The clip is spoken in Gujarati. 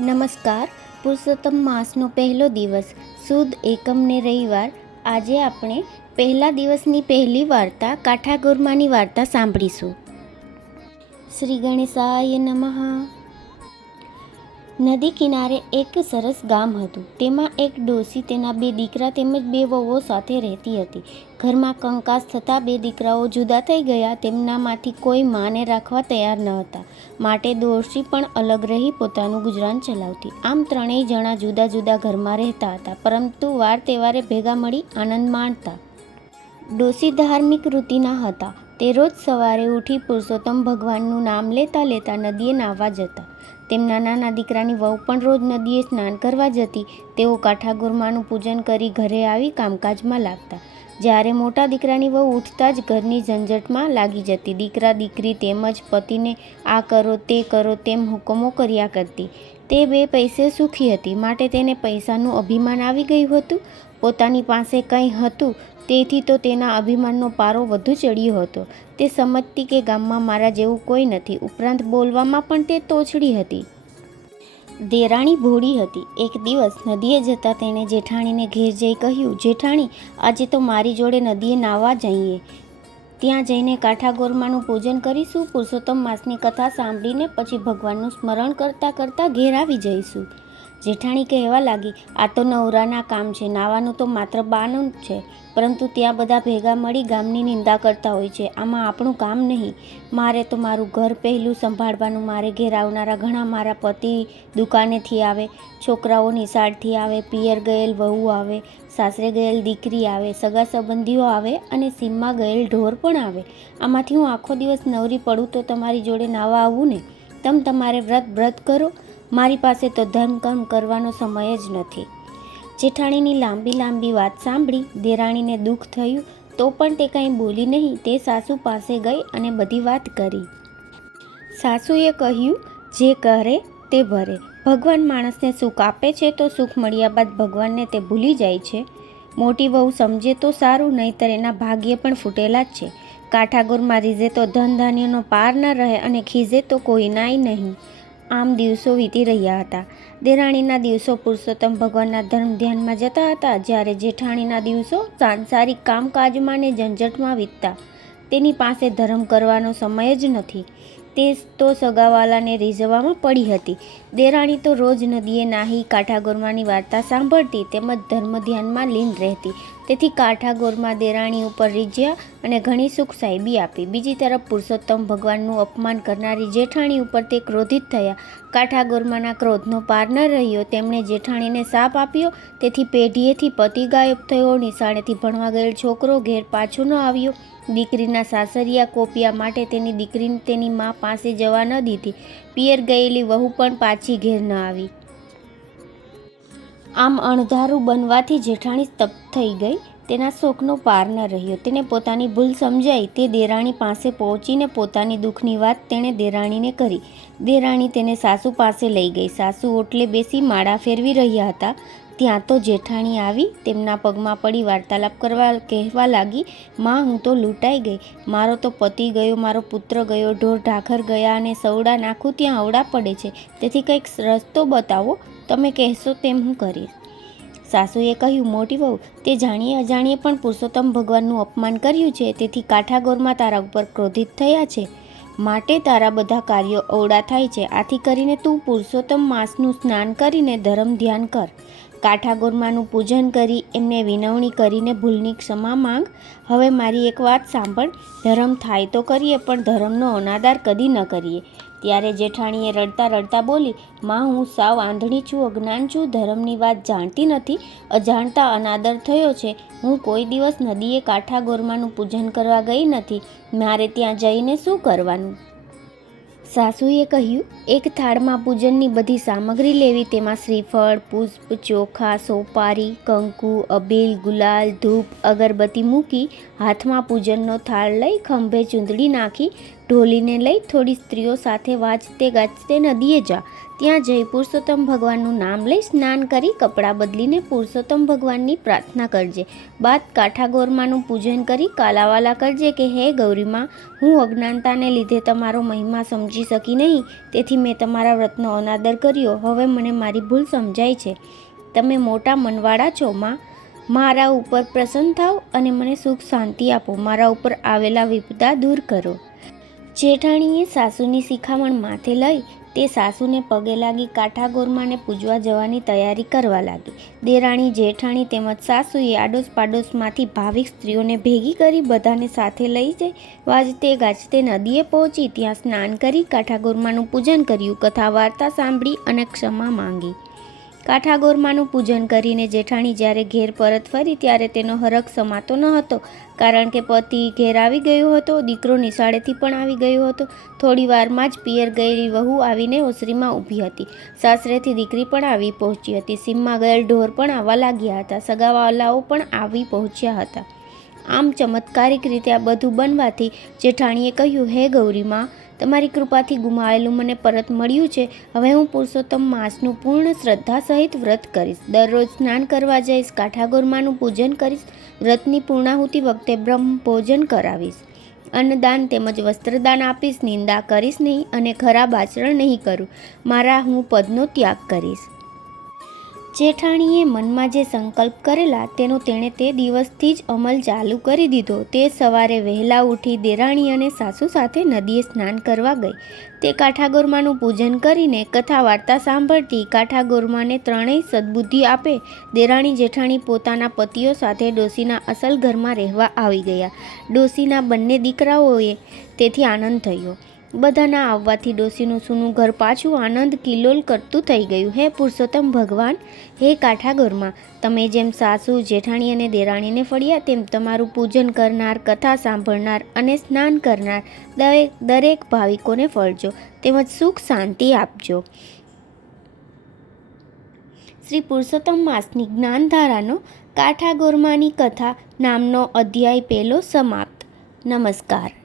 નમસ્કાર. પુરુષોત્તમ માસનો પહેલો દિવસ સુદ એકમને રવિવાર. આજે આપણે પહેલા દિવસની પહેલી વાર્તા કાઠાગોરમાની વાર્તા સાંભળીશું. શ્રી ગણેશાય નમઃ. નદી કિનારે એક સરસ ગામ હતું. તેમાં એક ડોશી, તેના 2 દીકરા તેમજ 2 વહુઓ સાથે રહેતી હતી. ઘરમાં કંકાસ થતાં 2 દીકરાઓ જુદા થઈ ગયા. તેમનામાંથી કોઈ માને રાખવા તૈયાર ન હતા, માટે ડોશી પણ અલગ રહી પોતાનું ગુજરાન ચલાવતી. આમ 3 જણા જુદા જુદા ઘરમાં રહેતા હતા, પરંતુ વાર તહેવારે ભેગા મળી આનંદ માણતા. ડોશી ધાર્મિક વૃત્તિના હતા. તે રોજ સવારે ઉઠી પુરુષોત્તમ ભગવાનનું નામ લેતા લેતા નદીએ નાહવા જતા. તેમના નાના દીકરાની વહુ પણ રોજ નદીએ સ્નાન કરવા જતી. તેઓ કાઠાગોરમાનું પૂજન કરી ઘરે આવી કામકાજમાં લાગતા. જ્યારે મોટા દીકરાની વહુ ઉઠતા જ ઘરની ઝંઝટમાં લાગી જતી. દીકરા દીકરી તેમજ પતિને આ કરો તે કરો તેમ હુકમો કર્યા કરતી. તે 2 પૈસે સુખી હતી, માટે તેને પૈસાનું અભિમાન આવી ગયું હતું. પોતાની પાસે કંઈ હતું તેથી તો તેના અભિમાનનો પારો વધુ ચડ્યો હતો. તે સમજતી કે ગામમાં મારા જેવું કોઈ નથી. ઉપરાંત બોલવામાં પણ તે તોછડી હતી. દેરાણી ભોળી હતી. એક દિવસ નદીએ જતાં તેણે જેઠાણીને ઘેર જઈ કહ્યું, જેઠાણી, આજે તો મારી જોડે નદીએ નાહવા જઈએ. ત્યાં જઈને કાઠાગોરમાનું પૂજન કરીશું. પુરુષોત્તમ માસની કથા સાંભળીને પછી ભગવાનનું સ્મરણ કરતાં કરતાં ઘેર આવી જઈશું. જેઠાણી કહેવા લાગી, આ તો નવરાના કામ છે. નાવાનું તો માત્ર બાનું જ છે, પરંતુ ત્યાં બધા ભેગા મળી ગામની નિંદા કરતા હોય છે. આમાં આપણું કામ નહીં. મારે તો મારું ઘર પહેલું સંભાળવાનું. મારે ઘેર આવનારા ઘણા. મારા પતિ દુકાનેથી આવે, છોકરાઓ નિશાળથી આવે, પિયર ગયેલ વહુ આવે, સાસરે ગયેલ દીકરી આવે, સગા સંબંધીઓ આવે અને સીમમાં ગયેલ ઢોર પણ આવે. આમાંથી હું આખો દિવસ નવરી પડું તો તમારી જોડે નાવા આવું ને? તમારે વ્રત કરો. મારી પાસે તો ધર્મકર્મ કરવાનો સમય જ નથી. જેઠાણીની લાંબી લાંબી વાત સાંભળી દેરાણીને દુઃખ થયું, તો પણ તે કંઈ બોલી નહીં. તે સાસુ પાસે ગઈ અને બધી વાત કરી. સાસુએ કહ્યું, જે કરે તે ભરે. ભગવાન માણસને સુખ આપે છે તો સુખ મળ્યા બાદ ભગવાનને તે ભૂલી જાય છે. મોટી વહુ સમજે તો સારું, નહીંતર એના ભાગ્ય પણ ફૂટેલા જ છે. કાઠાગોરમાં રીઝે તો ધન ધાન્યનો પાર ન રહે અને ખીજે તો કોઈ નાય નહીં. આમ દિવસો વીતી રહ્યા હતા. દેરાણીના દિવસો પુરુષોત્તમ ભગવાનના ધર્મ ધ્યાનમાં જતા હતા, જ્યારે જેઠાણીના દિવસો સાંસારિક કામકાજમાં ને ઝંઝટમાં વીતતા. તેની પાસે ધર્મ કરવાનો સમય જ નથી. તે તો સગાવાલાને રીઝવવામાં પડી હતી. દેરાણી તો રોજ નદીએ નાહી કાઠાગોરમાની વાર્તા સાંભળતી તેમજ ધર્મ ધ્યાનમાં લીન રહેતી. તેથી કાઠાગોરમાં દેરાણી ઉપર રીઝ્યા અને ઘણી સુખ સાહેબી આપી. બીજી તરફ પુરુષોત્તમ ભગવાનનું અપમાન કરનારી જેઠાણી ઉપર તે ક્રોધિત થયા. કાઠાગોરમાના ક્રોધનો પાર ન રહ્યો. તેમણે જેઠાણીને શાપ આપ્યો. તેથી પેઢીએથી પતિ ગાયબ થયો. નિશાળેથી ભણવા ગયેલ છોકરો ઘેર પાછો ન આવ્યો. દીકરીના સાસરિયા કોપિયા માટે તેની દીકરીને તેની મા પાસે જવા ન દીધી. પિયર ગયેલી વહુ પણ પાછી ઘેર ન આવી. આમ અણધારું બનવાથી જેઠાણી સ્તબ્ધ થઈ ગઈ. તેના શોકનો પાર ન રહ્યો. તેને પોતાની ભૂલ સમજાઈ. તે દેરાણી પાસે પહોંચીને પોતાની દુઃખની વાત તેણે દેરાણીને કરી. દેરાણી તેને સાસુ પાસે લઈ ગઈ. સાસુ ઓટલે બેસી માળા ફેરવી રહ્યા હતા. ત્યાં તો જેઠાણી આવી તેમના પગમાં પડી વાર્તાલાપ કહેવા લાગી, માં, હું તો લૂંટાઈ ગઈ. મારો તો પતિ ગયો, મારો પુત્ર ગયો, ઢોર ઢાખર ગયા અને સવડા નાખું ત્યાં અવડા પડે છે. તેથી કંઈક રસ્તો બતાવો. તમે કહેશો તેમ હું કરીશ. સાસુએ કહ્યું, મોટી વહુ, તે જાણીએ અજાણીએ પણ પુરુષોત્તમ ભગવાનનું અપમાન કર્યું છે. તેથી કાઠાગોરમાં તારા ઉપર ક્રોધિત થયા છે, માટે તારા બધા કાર્યો અવડા થાય છે. આથી કરીને તું પુરુષોત્તમ માસનું સ્નાન કરીને ધર્મ ધ્યાન કર. કાઠાગોરમાનું પૂજન કરી એમને વિનવણી કરીને ભૂલની ક્ષમા માંગ. હવે મારી એક વાત સાંભળ. ધર્મ થાય તો કરીએ, પણ ધર્મનો અનાદર કદી ન કરીએ. ત્યારે જેઠાણીએ રડતા રડતા બોલી, માં, હું સાવ આંધળી છું, અજ્ઞાન છું, ધર્મની વાત જાણતી નથી. અજાણતા અનાદર થયો છે. હું કોઈ દિવસ નદીએ કાઠાગોરમાનું પૂજન કરવા ગઈ નથી. મારે ત્યાં જઈને શું કરવાનું? સાસુએ કહ્યું, એક થાળમાં પૂજનની બધી સામગ્રી લેવી. તેમાં શ્રીફળ, પુષ્પ, ચોખા, સોપારી, કંકુ, અબીલ, ગુલાલ, ધૂપ, અગરબત્તી મૂકી હાથમાં પૂજનનો થાળ લઈ ખંભે ચૂંદડી નાખી ઢોલીને લઈ થોડી સ્ત્રીઓ સાથે વાજતે ગાજતે નદીએ જા. ત્યાં જઈ પુરુષોત્તમ ભગવાનનું નામ લઈ સ્નાન કરી કપડાં બદલીને પુરુષોત્તમ ભગવાનની પ્રાર્થના કરજે. બાદ કાંઠા ગોરમાનું પૂજન કરી કાલાવાલા કરજે કે હે ગૌરીમાં, હું અજ્ઞાનતાને લીધે તમારો મહિમા સમજી શકી નહીં, તેથી મેં તમારા વ્રતનો અનાદર કર્યો. હવે મને મારી ભૂલ સમજાય છે. તમે મોટા મનવાળા છો માં, મારા ઉપર પ્રસન્ન થાવ અને મને સુખ શાંતિ આપો. મારા ઉપર આવેલા વિપદા દૂર કરો. જેઠાણીએ સાસુની શિખામણ માથે લઈ તે સાસુને પગે લાગી કાંઠા ગોરમાને પૂજવા જવાની તૈયારી કરવા લાગી. દેરાણી જેઠાણી તેમજ સાસુએ આડોશ પાડોશમાંથી ભાવિક સ્ત્રીઓને ભેગી કરી બધાને સાથે લઈ જઈ વાજતે ગાજતે નદીએ પહોંચી ત્યાં સ્નાન કરી કાંઠા ગોરમાનું પૂજન કર્યું. કથા વાર્તા સાંભળી અને ક્ષમા માંગી. કાંઠા ગોરમાનું પૂજન કરીને જેઠાણી જ્યારે ઘેર પરત ફરી ત્યારે તેનો હરખ સમાતો ન હતો, કારણ કે પતિ ઘેર આવી ગયો હતો, દીકરો નિશાળેથી પણ આવી ગયો હતો. થોડી વારમાં જ પિયર ગયેલી વહુ આવીને ઓસરીમાં ઊભી હતી. સાસરેથી દીકરી પણ આવી પહોંચી હતી. સીમમાં ગયેલ ઢોર પણ આવવા લાગ્યા હતા. સગાવાલાઓ પણ આવી પહોંચ્યા હતા. આમ ચમત્કારિક રીતે આ બધું બનવાથી જેઠાણીએ કહ્યું, હે ગૌરીમાં, તમારી કૃપાથી ગુમાવેલું મને પરત મળ્યું છે. હવે હું પુરુષોત્તમ માસનું પૂર્ણ શ્રદ્ધા સહિત વ્રત કરીશ. દરરોજ સ્નાન કરવા જઈશ, કાંઠા ગોરમાનું પૂજન કરીશ, વ્રતની પૂર્ણાહુતિ વખતે બ્રહ્મ ભોજન કરાવીશ, અન્નદાન તેમજ વસ્ત્રદાન આપીશ, નિંદા કરીશ નહીં અને ખરાબ આચરણ નહીં કરું. મારા હું પદનો ત્યાગ કરીશ. જેઠાણીએ મનમાં જે સંકલ્પ કરેલા તેનો તેણે તે દિવસથી જ અમલ ચાલુ કરી દીધો. તે સવારે વહેલા ઉઠી દેરાણી અને સાસુ સાથે નદીએ સ્નાન કરવા ગઈ. તે કાંઠા ગોરમાનું પૂજન કરીને કથા વાર્તા સાંભળતી. કાંઠા ગોરમાને ત્રણેય સદબુદ્ધિ આપે દેરાણી જેઠાણી પોતાના પતિઓ સાથે ડોશીના અસલ ઘરમાં રહેવા આવી ગયા. ડોશીના બંને દીકરાઓએ તેથી આનંદ થયો. બધાના આવવાથી ડોશીનું સૂનું ઘર પાછું આનંદ કિલ્લોલ કરતું થઈ ગયું. હે પુરુષોત્તમ ભગવાન, હે કાંઠા ગોરમા, તમે જેમ સાસુ જેઠાણી અને દેરાણીને ફળ્યા તેમ તમારું પૂજન કરનાર, કથા સાંભળનાર અને સ્નાન કરનાર દરેક ભાવિકોને ફળજો તેમજ સુખ શાંતિ આપજો. શ્રી પુરુષોત્તમ માસની જ્ઞાનધારાનો કાંઠા ગોરમાની કથા નામનો અધ્યાય પહેલો સમાપ્ત. નમસ્કાર.